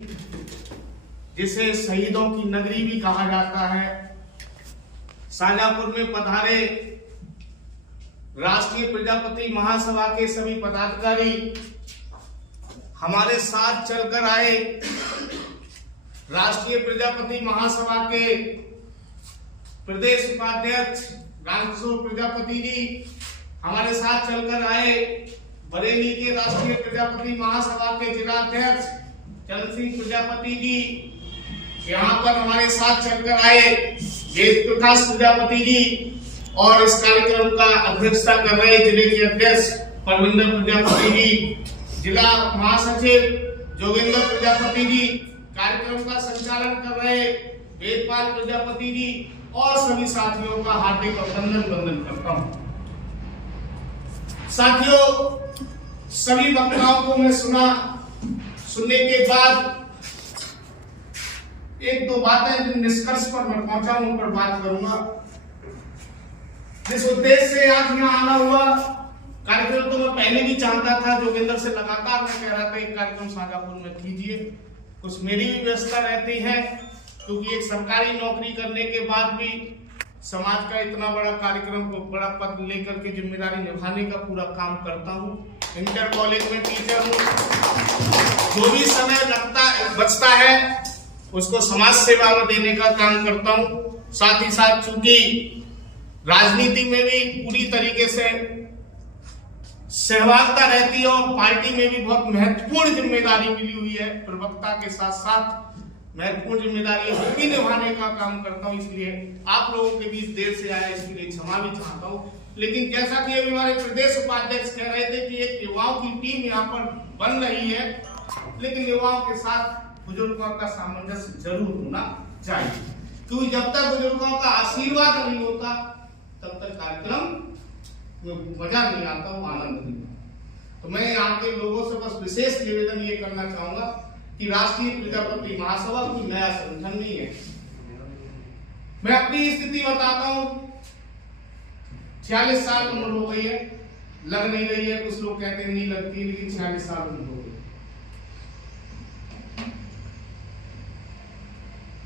जिसे शहीदों की नगरी भी कहा जाता है, शाजापुर में पधारे राष्ट्रीय प्रजापति महासभा के सभी पदाधिकारी हमारे साथ चलकर आए। राष्ट्रीय प्रजापति महासभा के प्रदेश उपाध्यक्ष रामकिशोर प्रजापति जी हमारे साथ चलकर आए। बरेली के राष्ट्रीय प्रजापति महासभा के जिलाध्यक्ष चंद्र सिंह प्रजापति जी यहाँ पर हमारे साथ चलकर आए। वेद प्रकाश प्रजापति जी और इस कार्यक्रम का अध्यक्षता कर रहे जिले के अध्यक्ष परविंदर प्रजापति जी, जिला महासचिव जोगेंद्र प्रजापति जी, कार्यक्रम का संचालन कर रहे वेदपाल प्रजापति जी और सभी साथियों का हार्दिक अभिनंदन वंदन करता हूं। साथियों, सभी वक्ताओं को मैं सुनने के बाद एक दो बातें जिन निष्कर्ष पर मैं पहुंचा उन पर बात करूंगा। जिस उद्देश्य से आज यहाँ आना हुआ, कार्यक्रम तो मैं पहले भी चाहता था, जोगेंद्र से लगातार मैं कह रहा था एक कार्यक्रम शाजापुर में कीजिए। कुछ मेरी भी व्यवस्था रहती है क्योंकि एक सरकारी नौकरी करने के बाद भी समाज का इतना बड़ा कार्यक्रम को बड़ा पद लेकर के जिम्मेदारी निभाने का पूरा काम करता हूँ। इंटर कॉलेज में टीचर हूँ। जो भी समय बचता है उसको समाज सेवा में देने का काम करता हूँ। साथ ही साथ चूंकि राजनीति में भी पूरी तरीके से सहभागिता रहती है और पार्टी में भी बहुत महत्वपूर्ण जिम्मेदारी मिली हुई है, प्रवक्ता के साथ साथ महत्वपूर्ण जिम्मेदारी वो भी निभाने का काम करता हूं। इसलिए आप लोगों के बीच देर से आया, इसके लिए क्षमा भी चाहता हूं। लेकिन जैसा कि अभी हमारे प्रदेश उपाध्यक्ष कह रहे थे कि एक युवाओं की टीम यहाँ पर बन रही है, लेकिन युवाओं के साथ बुजुर्गों का सामंजस्य जरूर होना चाहिए, क्योंकि जब तक बुजुर्गों का आशीर्वाद नहीं होता तब तक कार्यक्रम में मजा नहीं आता, वो आनंद नहीं आता। तो मैं यहाँ के लोगों से बस विशेष निवेदन ये करना चाहूंगा कि राष्ट्रीय प्रजापति महासभा कोई नया संगठन नहीं है। मैं अपनी स्थिति बताता हूँ। 46 साल उम्र हो गई है, लग नहीं रही है, कुछ लोग कहते हैं नहीं लगती, लेकिन 46 साल उम्र हो गई।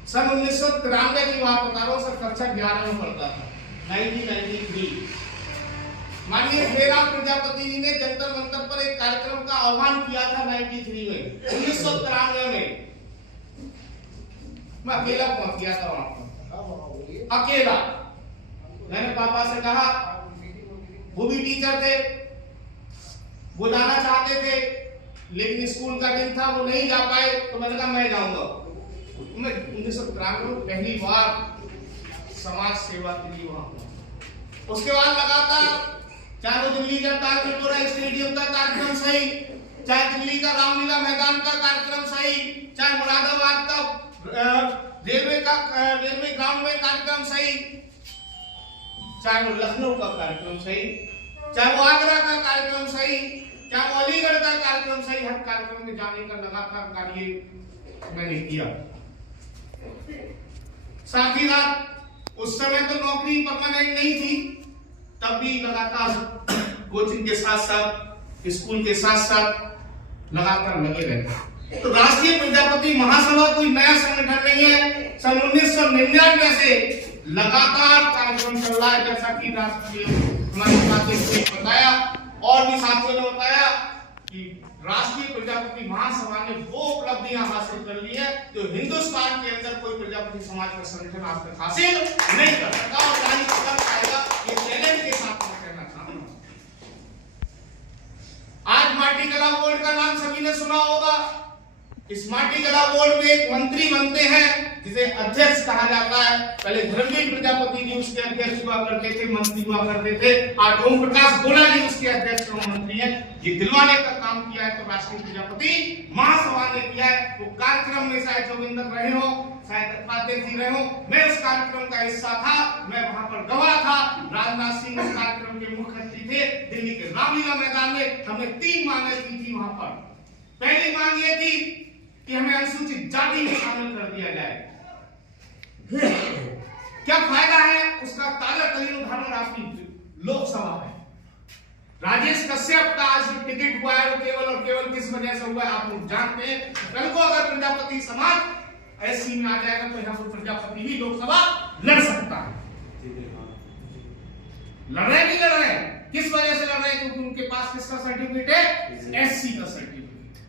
सन 1993 की बात बता रहा हूँ, सर कक्षा 11 में पढ़ता था, 1993। माननीय खेराम प्रजापति जी ने जंतर मंतर पर एक कार्यक्रम का आह्वान किया था 1993 में। मैं अकेला पहुंच गया था वहां पर, अकेला। मैंने पापा से कहा, वो भी टीचर थे, वो जाना चाहते थे, लेकिन स्कूल का दिन था, वो नहीं जा पाए, तो मैंने कहा मैं जाऊंगा। मैं 1993 में पहली बार समाज सेवा के लिए वहां। उसके बाद लगातार, चाहे वो दिल्ली का तालकटोरा स्टेडियम का कार्यक्रम सही, चाहे दिल्ली का रामलीला मैदान का कार्यक्रम सही, चाहे मुरादाबाद का रेलवे ग्राउंड में कार्यक्रम सही, चाहे वो लखनऊ का कार्यक्रम सही, चाहे वो आगरा का कार्यक्रम सही, चाहे वो अलीगढ़ का कार्यक्रम सही, हर कार्यक्रम में जाने का लगातार कार्य मैंने किया। साथ ही साथ उस समय तो नौकरी परमानेंट नहीं थी, तब भी लगातार कोचिंग के साथ साथ, स्कूल के साथ साथ लगातार लगे रहते। तो राष्ट्रीय प्रजापति महासभा कोई नया संगठन नहीं है। सन 1999 से लगातार कार्यक्रम चल रहा है, जैसा कि राष्ट्रीय हमारे साथियों ने बताया और भी साथियों ने बताया कि राष्ट्रीय प्रजापति महासभा ने वो उपलब्धियां हासिल कर ली है जो हिंदुस्तान के अंदर कोई प्रजापति समाज का संगठन आज तक हासिल नहीं कर सका और ना ही कर पाएगा। ये चैलेंज के साथ मैं कहना चाहूंगा। आज माटी कला बोर्ड का नाम सभी ने सुना होगा। इस माटी कला बोर्ड में एक मंत्री बनते हैं जिसे अध्यक्ष कहा जाता है। पहले धर्मवीर प्रजापति जी उसके अध्यक्ष हुआ करते थे, मंत्री हुआ करते थे। आज ओम प्रकाश गोला जी उसके अध्यक्ष और मंत्री हैं। ये दिलवाने का काम किया है तो राष्ट्रीय प्रजापति महासभा ने किया है। वो कार्यक्रम में शायद जोगिंदर रहे हो, शायद उपाध्यक्ष जी रहे हो, मैं उस कार्यक्रम का हिस्सा था, मैं वहां पर गवाह था। राजनाथ सिंह उस कार्यक्रम के मुख्य अतिथि थे। दिल्ली के रामलीला मैदान में हमने 3 मांगे की थी वहां पर। पहली मांग ये थी कि हमें अनुसूचित जाति में शामिल कर दिया जाए। क्या फायदा है उसका? ताजा तरीन उदाहरण आपकी लोकसभा है। राजेश कश्यप का आज टिकट हुआ है वो केवल और केवल किस वजह से हुआ है आप लोग जानते हैं। कल को अगर प्रजापति समाज एससी में आ जाएगा तो यहाँ पर प्रजापति भी लोकसभा लड़ सकता है। लड़ रहे नहीं लड़ रहे, किस वजह से लड़ रहे हैं? क्योंकि उनके पास किसका सर्टिफिकेट है? एससी का सर्टिफिकेट।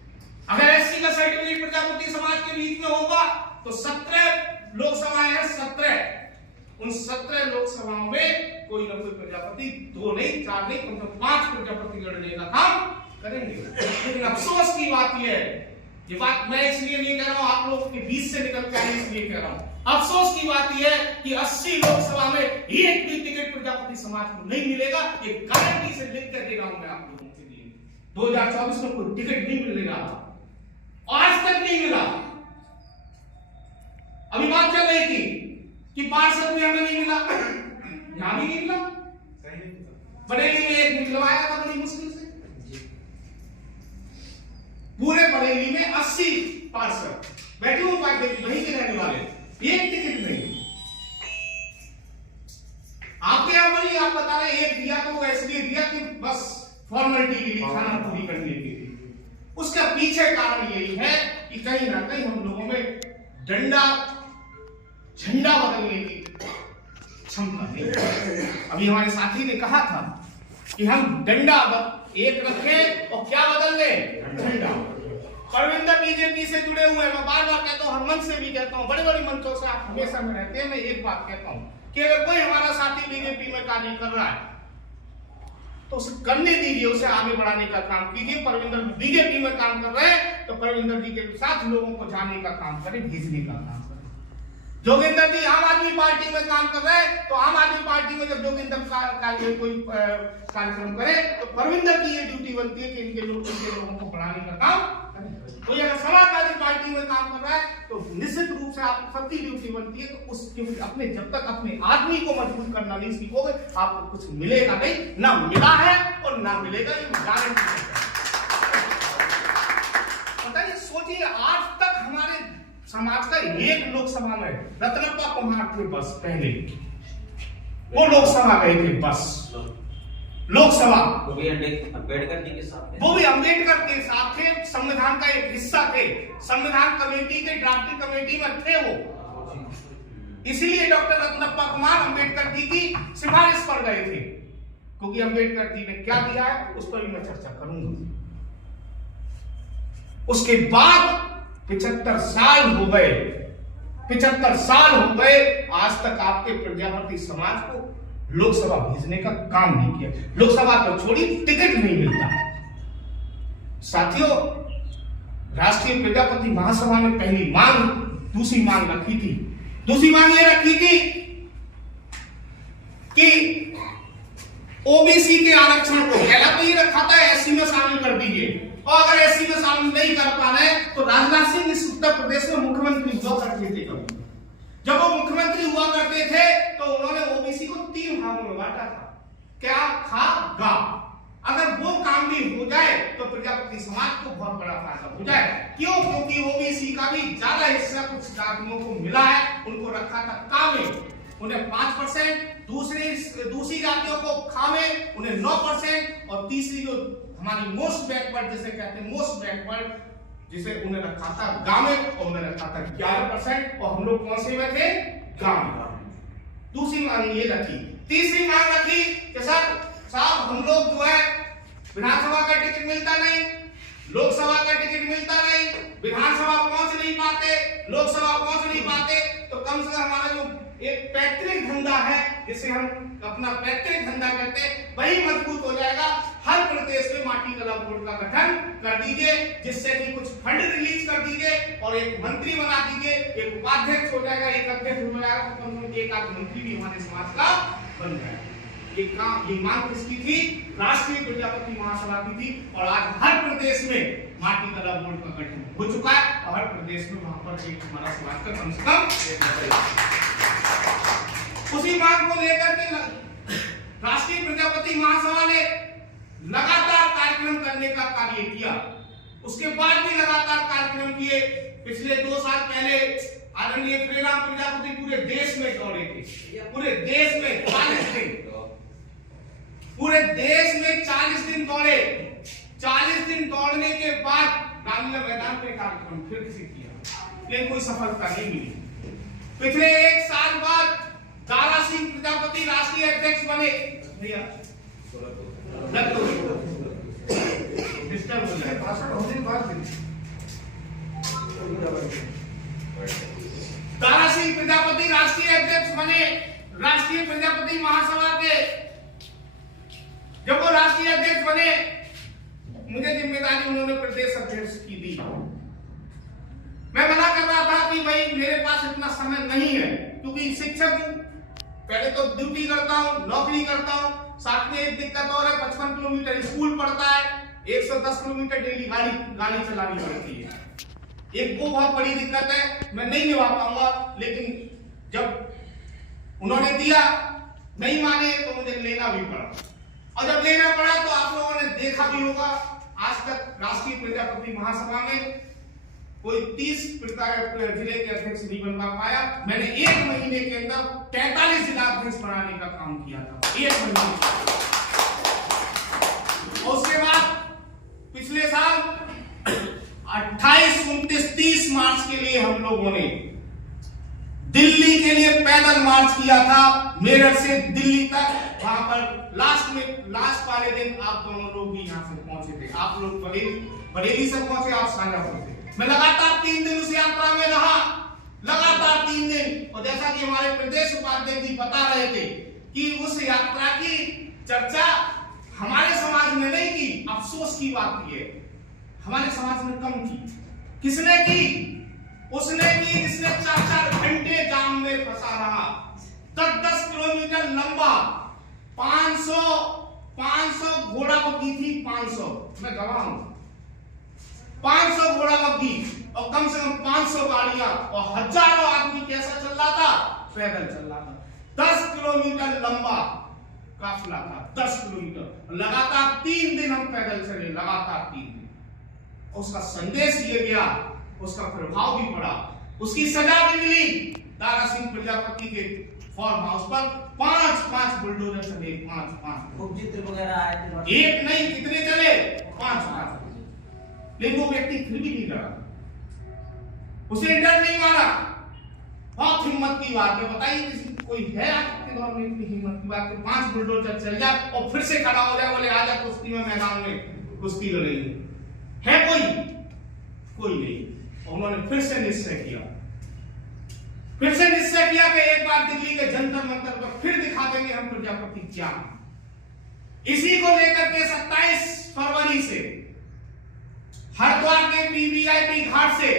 अगर एससी का सर्टिफिकेट प्रजापति समाज के बीच में होगा तो 17 लोकसभाएं हैं, 17 उन 17 लोकसभाओं में कोई ना कोई प्रजापति 2 नहीं 4 नहीं कम से कम 5 प्रजापति लड़ने का काम करेंगे। लेकिन अफसोस की बात यह है, ये बात मैं इसलिए नहीं कह रहा हूं, आप लोगों के बीच से निकल के आए इसलिए कह रहा हूं। अफसोस की बात यह है कि 80 लोकसभा में एक भी टिकट प्रजापति समाज को नहीं मिलेगा। ये गारंटी से लिख कर दे रहा हूं मैं आप लोगों के लिए। 2024 में कोई टिकट नहीं मिलेगा, आज तक नहीं मिला। अभी बात चल रही थी कि पार्षद में हमें नहीं मिला, यहां भी नहीं मिला। बरेली में एक निकलवाया था बड़ी मुश्किल से, पूरे बरेली में 80 पार्षद बैठे हुए वहीं के रहने वाले, एक टिकट नहीं। आपके यहां पर आप बता रहे एक दिया तो वो इसलिए दिया कि बस फॉर्मेलिटी के लिए, खाना पूरी करने के लिए। उसका पीछे कारण यही है कि कहीं ना कहीं हम लोगों में झंडा बदलने की क्षमता नहीं। अभी हमारे साथी ने कहा था कि हम डंडा एक रखें और क्या बदल लें? झंडा। परविंदर बीजेपी से जुड़े हुए हैं, मैं बार बार कहता हूं, हर मंच से भी कहता हूं, बड़े बड़े मंचों से आप हमेशा में रहते हैं। मैं एक बात कहता हूं कि अगर कोई हमारा साथी बीजेपी में कार्य कर रहा है तो उसे करने दीजिए, उसे आगे बढ़ाने का काम कीजिए। परविंदर बीजेपी में काम कर रहे हैं तो परविंदर जी के साथ लोगों को जाने का काम करें, भेजने का काम करें। जोगिंदर जी आम आदमी पार्टी में काम कर रहे हैं तो आम आदमी पार्टी में जब जोगिंदर कोई कार्यक्रम करे तो परविंदर की ये ड्यूटी बनती है कि इनके लोगों को बढ़ाने का काम करें। कोई अगर समाजवादी पार्टी में काम कर रहा है तो निश्चित रूप से आप सबकी ड्यूटी बनती है कि उस ड्यूटी अपने जब तक अपने आदमी को मजबूत करना नहीं सीखोगे आपको कुछ मिलेगा नहीं, ना मिला है और ना मिलेगा, ये गारंटी है। बताइए, सोचिए, आज तक हमारे समाज का एक लोकसभा में रत्नप्पा कुमार थे बस, पहले वो लोकसभा गए थे बस, लोकसभा वो भी अंबेडकर जी के साथ थे, वो भी अंबेडकर के साथ थे, संविधान का एक हिस्सा थे, संविधान कमेटी के ड्राफ्टिंग कमेटी में थे वो। इसलिए डॉक्टर रत्नप्पा कुमार अंबेडकर जी की सिफारिश पर गए थे, क्योंकि अंबेडकर जी ने क्या दिया है उस पर भी मैं चर्चा करूंगा। उसके बाद 75 साल हो गए, 75 साल हो गए, आज तक आपके प्रजापति समाज को लोकसभा भेजने का काम नहीं किया। लोकसभा तो छोड़ी, टिकट नहीं मिलता। साथियों, राष्ट्रीय प्रजापति महासभा ने पहली मांग, दूसरी मांग रखी थी। दूसरी मांग ये रखी थी कि ओबीसी के आरक्षण को, पहला तो ये रखा था एससी में शामिल कर दीजिए, और अगर एससी में शामिल नहीं कर पा रहे तो राजनाथ सिंह इस उत्तर प्रदेश में मुख्यमंत्री हुआ करते थे। जब वो मुख्यमंत्री हुआ करते थे तो उन्होंने ओबीसी को 3 भागों में बांटा था, क्या, खा, गा। अगर वो काम भी हो जाए तो प्रजापति समाज को बहुत बड़ा फायदा हो जाए। क्यों? क्योंकि ओबीसी का भी ज्यादा हिस्सा कुछ जातियों को मिला है, उनको रखा था का में, उन्हें 5%, दूसरी जातियों को खा में उन्हें 9%, और तीसरी जो हमारी मोस्ट बैकवर्ड जिसे कहते हैं, मोस्ट बैकवर्ड जिसे उन्हें रखा था गांव में, और उन्हें रखा था 11%, और हम लोग कौन से में थे? गांव में। दूसरी मांग ये रखी। तीसरी मांग रखी कि साहब हम लोग जो है विधानसभा का टिकट मिलता नहीं, लोकसभा का टिकट मिलता नहीं, विधानसभा पहुंच नहीं पाते, लोकसभा पहुंच नहीं पाते, तो कम से कम हमारा जो एक पैतृक धंधा है, जिसे हम अपना पैतृक धंधा कहते हैं, वही मजबूत हो जाएगा। हर प्रदेश में माटी कला बोर्ड का गठन कर दीजिए, जिससे कि कुछ फंड रिलीज कर दीजिए और एक मंत्री बना दीजिए, एक उपाध्यक्ष हो जाएगा, एक अध्यक्ष हो जाएगा, तो एक आध मंत्री भी हमारे समाज का बन जाएगा। ये मांग किसकी थी? राष्ट्रीय प्रजापति महासभा की थी, और आज हर प्रदेश में माटी कला बोर्ड का गठन हो चुका है, और हर प्रदेश में वहां पर एक हमारा समाज का कम से कम। उसी मांग को लेकर के राष्ट्रीय प्रजापति महासभा ने लगातार कार्यक्रम करने का कार्य किया। उसके बाद भी लगातार कार्यक्रम किए। पिछले 2 साल पहले आदरणीय श्रीराम प्रजापति पूरे देश में दौड़े थे, पूरे देश में 40 दिन पूरे देश में 40 दिन दौड़े। 40 दिन दौड़ने के बाद रामलीला मैदान पे कार्यक्रम फिर से किया, लेकिन कोई सफलता नहीं मिली। पिछले 1 साल बाद दारा सिंह प्रजापति राष्ट्रीय अध्यक्ष बने। भैया डिस्टर्ब हो जाए, भाषण होने के बाद दारा सिंह प्रजापति राष्ट्रीय अध्यक्ष बने, राष्ट्रीय प्रजापति महासभा के। जब वो राष्ट्रीय अध्यक्ष बने, मुझे जिम्मेदारी उन्होंने प्रदेश अध्यक्ष की दी। मैं मना कर रहा था कि भाई मेरे पास इतना समय नहीं है, क्योंकि शिक्षक हूं, पहले तो ड्यूटी करता हूं, नौकरी करता हूं, साथ में एक दिक्कत और है, 55 किलोमीटर स्कूल पड़ता है, 110 किलोमीटर डेली गाड़ी चलानी पड़ती है। एक वो बहुत बड़ी दिक्कत है, मैं नहीं निभा पाऊंगा। लेकिन जब उन्होंने दिया, नहीं माने तो मुझे लेना भी पड़ा, और जब लेना पड़ा तो आप लोगों ने देखा भी होगा, आज तक राष्ट्रीय प्रजापति महासभा में कोई 30 जिले के अध्यक्ष नहीं बन पाया। मैंने 1 महीने के अंदर 43 जिला अध्यक्ष बनाने का काम किया था, 1 महीने। और उसके बाद पिछले साल 28, 29, 30 मार्च के लिए हम लोगों ने दिल्ली के लिए पैदल मार्च किया था, मेरठ से दिल्ली तक। वहां पर लास्ट वाले दिन आप दोनों लोग भी यहां से पहुंचे थे। आप लोग बरेली से पहुंचे, आप शाजापुर से। मैं लगातार 3 दिन उस यात्रा में रहा, लगातार 3 दिन। और जैसा कि हमारे प्रदेश उपाध्यक्ष जी बता रहे थे कि उस यात्रा की चर्चा हमारे समाज में नहीं की। अफसोस की बात ये हमारे समाज में कम की। किसने की? उसने की जिसने 4-4 घंटे जाम में फंसा रहा, 10-10 किलोमीटर लंबा, 500 घोड़ा बग्गी थी, 500, मैं गवाह हूं, 500 घोड़ा बग्गी और कम से कम 500 गाड़ियां, और हजारों आदमी कैसा चल रहा था? पैदल चल रहा था। 10 किलोमीटर लंबा काफिला था, 10 किलोमीटर। लगातार 3 दिन हम पैदल चले, लगातार 3 दिन। उसका संदेश ये गया, उसका प्रभाव भी पड़ा, उसकी सजा भी मिली। दारा सिंह प्रजापति के फार्म हाउस पर 5-5 बुलडोजर चले, 5-5 चित्र वगैरह आए थे। एक नहीं, कितने चले? 5-5। लेकिन वो व्यक्ति फिर भी नहीं डरा, उसे डर नहीं मारा। बहुत हिम्मत की बात है। बताइए किसी कोई है आपके दौर में इतनी हिम्मत की बात कि 5 बुलडोजर चल जाए और फिर से खड़ा हो जाए, बोले आजा कुश्ती में मैदान में कुश्ती लड़ेंगे? है कोई नहीं। उन्होंने फिर से निश्चय किया कि एक बार दिल्ली के जंतर मंतर पर फिर दिखा देंगे हम प्रजापति क्या। इसी को लेकर के 27 फरवरी से हरिद्वार के पीवीआईपी घाट से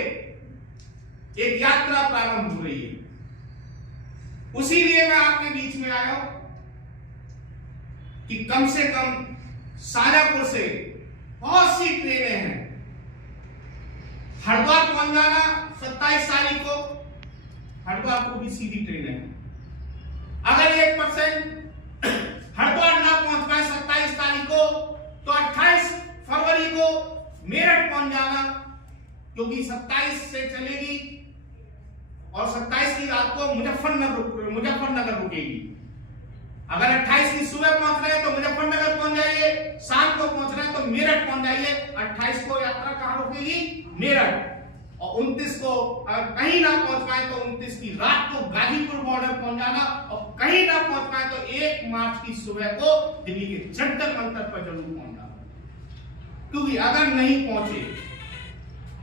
एक यात्रा प्रारंभ हो रही है। उसी लिए मैं आपके बीच में आया हूं कि कम से कम शाजापुर से बहुत सी ट्रेनें हैं। हरिद्वार पहुंच जाना 27 तारीख को, हरिद्वार को भी सीधी ट्रेन है। अगर 1% हरिद्वार ना पहुंच पाए 27 तारीख को, तो 28 फरवरी को मेरठ पहुंच जाना, क्योंकि 27 से चलेगी और 27 की रात को मुजफ्फरनगर रुकेगी। अगर 28 की सुबह पहुंच रहे हैं तो मुजफ्फरनगर पहुंच जाइए, शाम को पहुंच रहे हैं तो मेरठ पहुंच जाइए। 28 को यात्रा कहां रुकेगी? मेरठ। और 29 को अगर कहीं ना पहुंच पाए तो 29 की रात को गाजीपुर बॉर्डर पहुंच जाना, और कहीं ना पहुंच पाए तो 1 मार्च की सुबह को दिल्ली के जंतर मंतर पर जरूर पहुंच जाना। क्योंकि अगर नहीं पहुंचे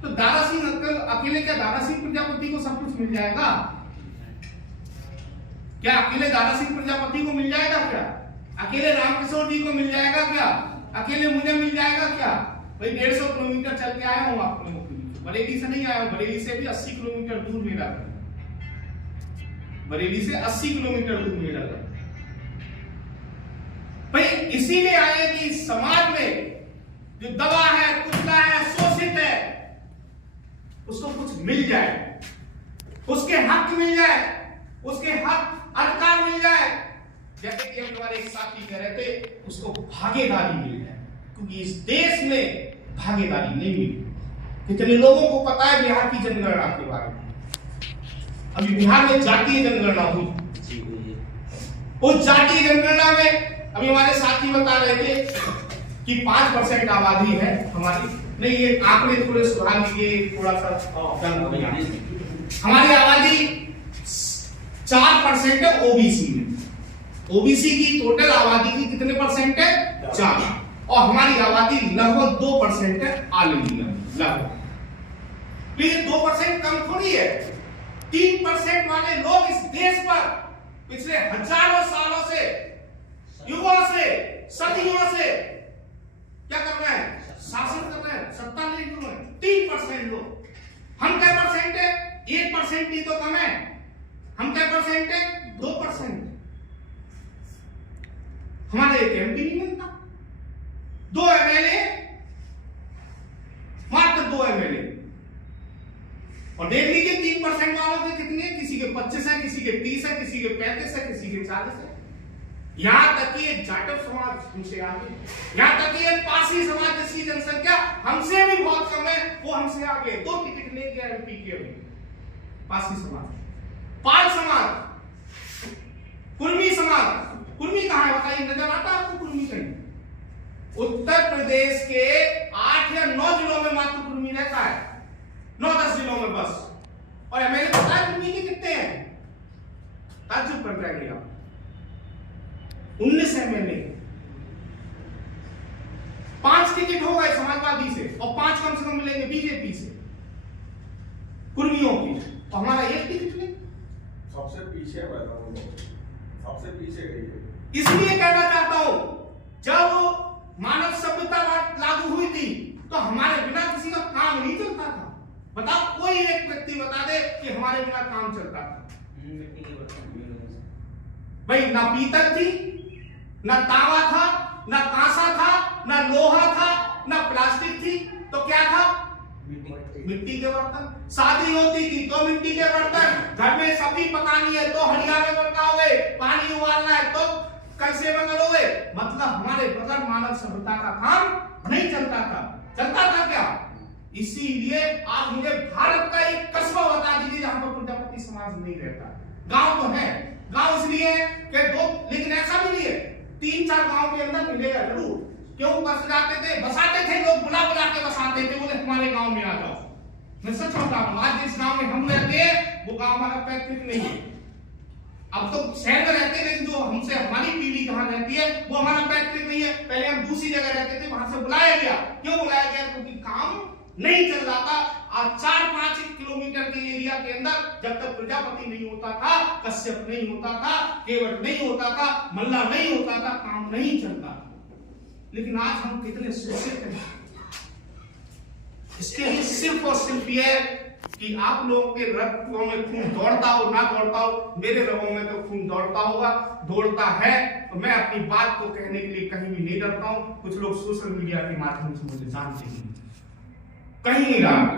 तो दारा सिंह अकेले, क्या दारा सिंह प्रजापति को सब कुछ मिल जाएगा? क्या अकेले दारा सिंह प्रजापति को मिल जाएगा? क्या अकेले रामकिशोर जी को मिल जाएगा? क्या अकेले मुझे मिल जाएगा? क्या भाई 150 किलोमीटर चल के आया हूं आपके मुख्य, बरेली से नहीं आया हूं, बरेली से भी 80 किलोमीटर दूर मेरा घर, बरेली से 80 किलोमीटर दूर मेरा घर। भाई इसीलिए आए कि समाज में जो दबा है, कुचला है, शोषित है, उसको कुछ मिल जाए, उसके हक मिल जाए, उसके हक अधिकार मिल जाए। जैसे कि हमारे एक साथी कह रहे थे, उसको भागीदारी मिल जाए, क्योंकि इस देश में भागीदारी नहीं मिली। कितने लोगों को पता है बिहार की जनगणना के बारे में? अभी बिहार में जातीय जनगणना हुई। उस जातीय जनगणना में अभी हमारे साथी बता रहे थे कि 5% आबादी है हमारी, नहीं ये आंकड़े थोड़े सुधार लीजिए, थोड़ा सा हमारी आबादी 4% है ओबीसी में। ओबीसी की टोटल आबादी की कितने परसेंट है? 4। और हमारी आबादी लगभग 2% है ऑल इंडिया में, लगभग। प्लीज 2% कम थोड़ी है। 3% वाले लोग इस देश पर पिछले हजारों सालों से, युगों से, सदियों से क्या कर रहे हैं? शासन कर रहे हैं, सत्ता नहीं कर रहे हैं। 3% लोग। हम क्या परसेंट है? 1% ही तो कम है। हम क्या परसेंट है? 2%। हमारे एक एमपी नहीं मिलता, 2 एमएलए, मात्र 2 एमएलए। और देख लीजिए 3% वालों के कितने, किसी के 25 है, किसी के 30 है, किसी के 35 है, किसी के 40 है। यहां तक कि जाटव समाज हमसे आगे, यहां तक कि पारसी समाज जैसी जनसंख्या हमसे भी बहुत कम है, वो हमसे आगे। 2 टिकट ले गया एमपी के में। पारसी समाज, पाल समाज, कुर्मी समाज। कुर्मी कहां है बताइए, नजर आता है आपको कुर्मी कहीं? उत्तर प्रदेश के 8 या 9 जिलों में मात्र कुर्मी रहता है, 9-10 जिलों में बस। और एमएलए पता है कुर्मी के कितने हैं? ताज्जुब कर जाएंगे आप। 19 एमएलए, 5 टिकट हो गए समाजवादी से और 5 कम से कम मिलेंगे बीजेपी से कुर्मियों की, तो हमारा 1 टिकट नहीं। सबसे पीछे सबसे पीछे गई है। इसलिए कहना चाहता हूं, जब मानव सभ्यता लागू हुई थी तो हमारे बिना किसी का काम नहीं चलता था। बताओ, कोई एक व्यक्ति बता दे कि हमारे बिना काम चलता था? भाई ना पीतल थी, ना तांबा था, ना कांसा था, ना लोहा था, ना प्लास्टिक थी, तो क्या था? मिट्टी के बर्तन। शादी होती थी तो मिट्टी के बर्तन, घर में सब्जी पकानी है तो हड़िया में पकाओगे, पानी उबालना है तो कैसे में करोगे? मतलब हमारे बगैर मानव सभ्यता का काम नहीं चलता था। चलता था क्या? इसीलिए आप मुझे भारत का एक कस्बा बता दीजिए जहां पर प्रजापति समाज नहीं रहता। गांव तो है, गांव इसलिए कि 2, लेकिन ऐसा भी नहीं है, 3-4 गांव के अंदर मिलेगा जरूर। क्यों बस जाते थे, बसाते थे लोग, बुला बुला के बसाते थे, बोले हमारे गांव में आ जाओ। मैं सच बता रहा हूं, आज जिस गांव में हम रहते हैं वो गांव हमारा पैतृक नहीं है। अब तो शहर में रहते हैं, लेकिन जो हमसे हमारी पीढ़ी जहां रहती है वो हमारा पैतृक नहीं है। पहले हम दूसरी जगह रहते थे, वहां से बुलाया गया। क्यों बुलाया गया? क्योंकि काम नहीं चल रहा था। आज 4-5 किलोमीटर के एरिया के अंदर जब तक प्रजापति नहीं होता था, कश्यप नहीं होता था, केवट नहीं होता था, मल्ला नहीं होता था, काम नहीं चलता था। लेकिन आज हम कितने शोषित हैं। इसके लिए सिर्फ और सिर्फ ये कि आप लोगों के रगों में खून दौड़ता हो ना दौड़ता हो, मेरे रगों में तो खून दौड़ता होगा, दौड़ता है। तो मैं अपनी बात को कहने के लिए कहीं भी नहीं डरता हूं। कुछ लोग सोशल मीडिया के माध्यम से मुझे जानते हैं, कहीं नहीं डरता,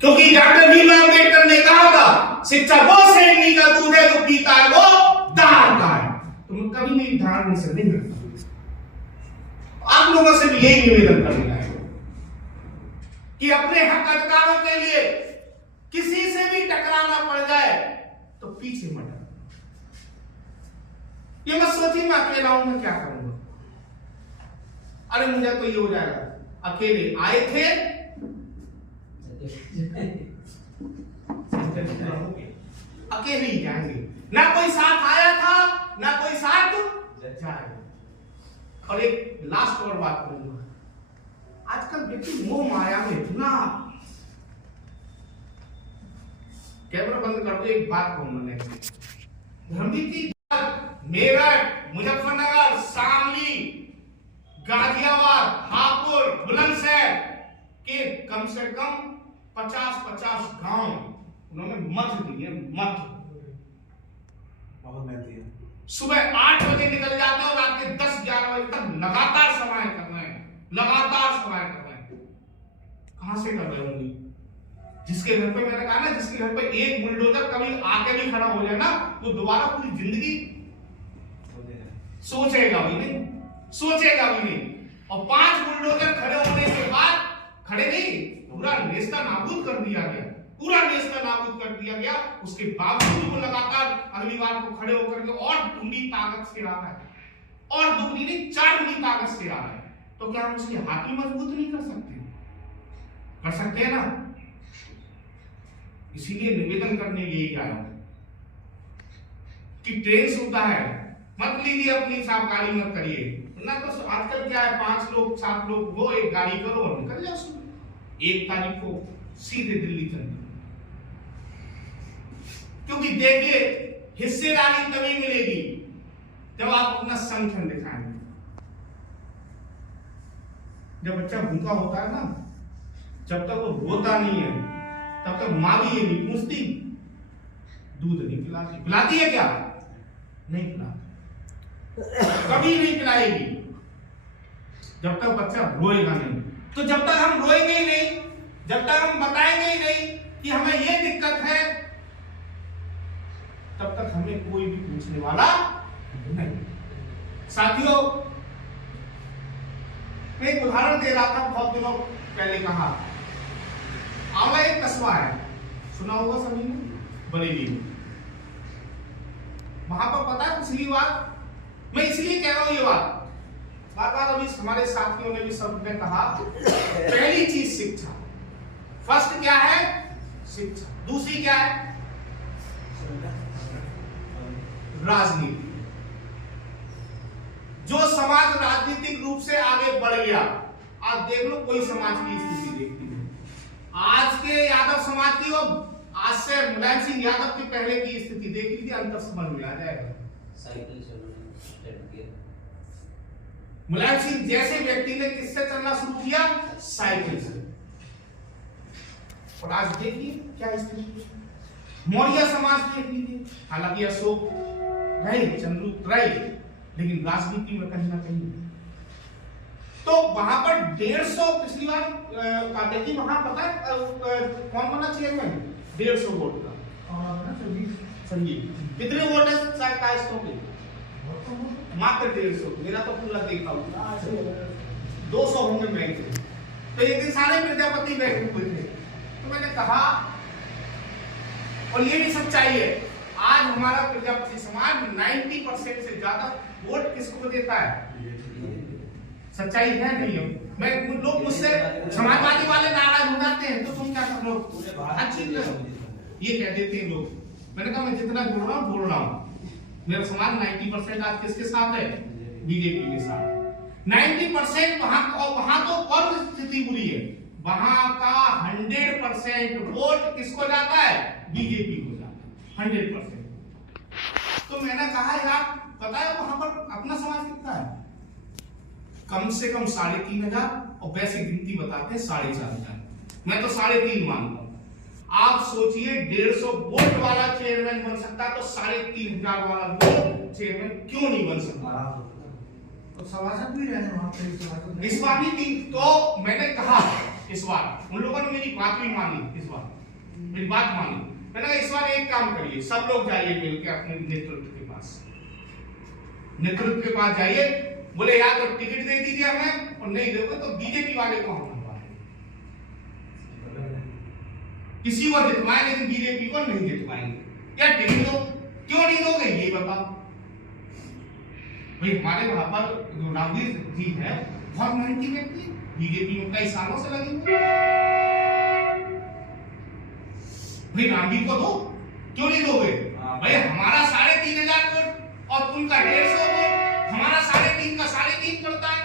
क्योंकि डॉक्टर भीमराव अम्बेडकर ने कहा था, शिक्षा वो शेरनी का दूध है जो पीता है वो दार का है। तो मैं कभी नहीं धारण से नहीं करता। आप लोगों से भी यही निवेदन करना है कि अपने हक अधिकारों के लिए किसी से भी टकराना पड़ जाए तो पीछे मत हटो। ये मत सोचिए मैं अकेला हूं, मैं क्या करूंगा, अरे मुझे तो ये हो जाएगा। अकेले आए थे, अकेले ही जाएंगे। ना कोई साथ आया था, ना कोई साथ जाएगा। और एक लास्ट और बात करूंगा, आजकल व्यक्ति मोह माया में इतना, कैमरा बंद कर दो, एक बात कहूंगा नेक्स्ट। मेरठ, मुजफ्फरनगर, शामली, गाजियाबाद, हापुड़, बुलंदशहर के कम से कम 50-50 गांव उन्होंने मत दिए। मत बहुत मेहनती है। सुबह 8 बजे निकल जाते हैं और रात के 10-11 बजे तक लगातार सभाएं कर रहे हैं, लगातार सभाएं कर रहे हैं। कहां से कर रहे होंगे? जिसके घर पे, मैंने कहा ना, जिसके घर पे एक बुलडोजर कभी आके भी खड़ा हो जाए ना, वो दोबारा पूरी जिंदगी सोचेगा भी नहीं, सोचेगा भी नहीं। और 5 बुलडोजर खड़े होने के बाद, खड़े नहीं, पूरा नेस्ता नाबूद कर दिया गया, पूरा नेस्ता नाबूद कर दिया गया। उसके बावजूद वो लगातार अगली बार को खड़े होकर के और ढूंढी ताकत से आता है। और दुगनी नहीं 4 गुनी ताकत से आ रहा है, तो क्या हम उसके हाथ भी मजबूत नहीं कर सकते? कर सकते हैं ना। इसीलिए निवेदन करने यही आया हूं कि ट्रेन सुविधा है, मत लीजिए, अपनी साफ गाड़ी मत करिए ना। तो आजकल क्या है, 5 लोग 7 लोग हो, एक गाड़ी करो और निकल जाओ सुबह 1 तारीख को सीधे दिल्ली चल। क्योंकि देखिए हिस्सेदारी तभी मिलेगी जब आप अपना संगठन दिखाएंगे। जब बच्चा भूखा होता है ना, जब तक वो रोता नहीं है तब तक माँ भी ये नहीं पूछती, दूध नहीं पिलाती। पिलाती है क्या? नहीं पिलाती, कभी नहीं पिलाएगी जब तक बच्चा रोएगा नहीं। तो जब तक हम रोएंगे ही नहीं, जब तक हम बताएंगे ही नहीं कि हमें ये दिक्कत है, तब तक हमें कोई भी पूछने वाला नहीं। साथियों, मैं एक उदाहरण दे रहा था बहुत दिनों पहले। कहा आंवला एक कस्बा है, सुना होगा सभी ने, बरेली में। वहां पर पता है पिछली बार, मैं इसलिए कह रहा हूं ये बात, बार बार अभी हमारे साथियों ने भी सबने कहा, पहली चीज शिक्षा। फर्स्ट क्या है? शिक्षा। दूसरी क्या है? राजनीति। जो समाज राजनीतिक रूप से आगे बढ़ गया, आप देख लो कोई समाज की स्थिति देखती है आज के यादव समाज की, और आज से मुलायम सिंह यादव के पहले की स्थिति देख लीजिए, अंतर समझ में आ जाएगा। मुलायम सिंह जैसे व्यक्ति ने किससे चलना शुरू किया? साइकिल से। और आज देखिए क्या स्थिति है। मौर्य समाज देख लीजिए, हालांकि अशोक रहे, चंद्रगुप्त रहे, लेकिन राजनीति में कहीं ना कहीं। तो वहां पर 150 पिछली बार देखिए, वहां पता है कौन बना चेयरमैन? 150 वोट का संजीव। कितने वोट है शायद कायस्थों के? मात्र 150। मेरा तो पूरा देखा हुआ 200 होंगे बैंक से। तो एक दिन सारे प्रजापति बैठे हुए थे, तो मैंने कहा, और ये भी सच्चाई है, आज हमारा प्रजापति समाज 90% से ज्यादा वोट किसको देता है? सच्चाई है नहीं है? मैं लोग मुझसे समाजवादी वाले नाराज हो जाते हैं, तो तुम क्या कर लो, अच्छी ये कह देते हैं लोग। मैंने कहा मैं जितना बोल रहा हूँ, मेरा समाज 90% आज किसके साथ है? बीजेपी के साथ। 90% वहां तो और स्थिति बुरी है, वहां का 100% वोट किसको जाता है? बीजेपी को जाता है 100%। तो मैंने कहा यार, पता है वहां पर अपना समाज कितना है? कम से कम 3500, और वैसे गिनती बताते हैं 4500। मैं तो 3.5 मानता हूं। आप सोचिए 150 वोट वाला चेयरमैन बन सकता है, तो 3500 वाला वोट चेयरमैन क्यों नहीं बन सकता? तो सभासद भी रहने वहां पे इस बार भी थी। तो मैंने कहा इस बार उन लोगों ने मेरी बात भी मानी, इस बार मेरी बात मानी। मैंने कहा इस बार एक काम करिए, सब लोग जाइए मिलकर अपने नेतृत्व के पास जाइए। बोले या तो टिकट दे दीजिए हमें, और नहीं दोगे तो बीजेपी वाले को हम किसी को जितवाएं, लेकिन बीजेपी को नहीं जितवाएंगे। या टिकट दो, क्यों नहीं दोगे ये बताओ भाई। हमारे वहां पर जो रामवीर जी है, बहुत मेहनती व्यक्ति, बीजेपी में कई सालों से लगे हुए। भाई रामवीर को दो, क्यों नहीं दोगे भाई? हमारा 3500 वोट और तुमका 150 वोट, हमारा 3.5 का 3.5 करता है।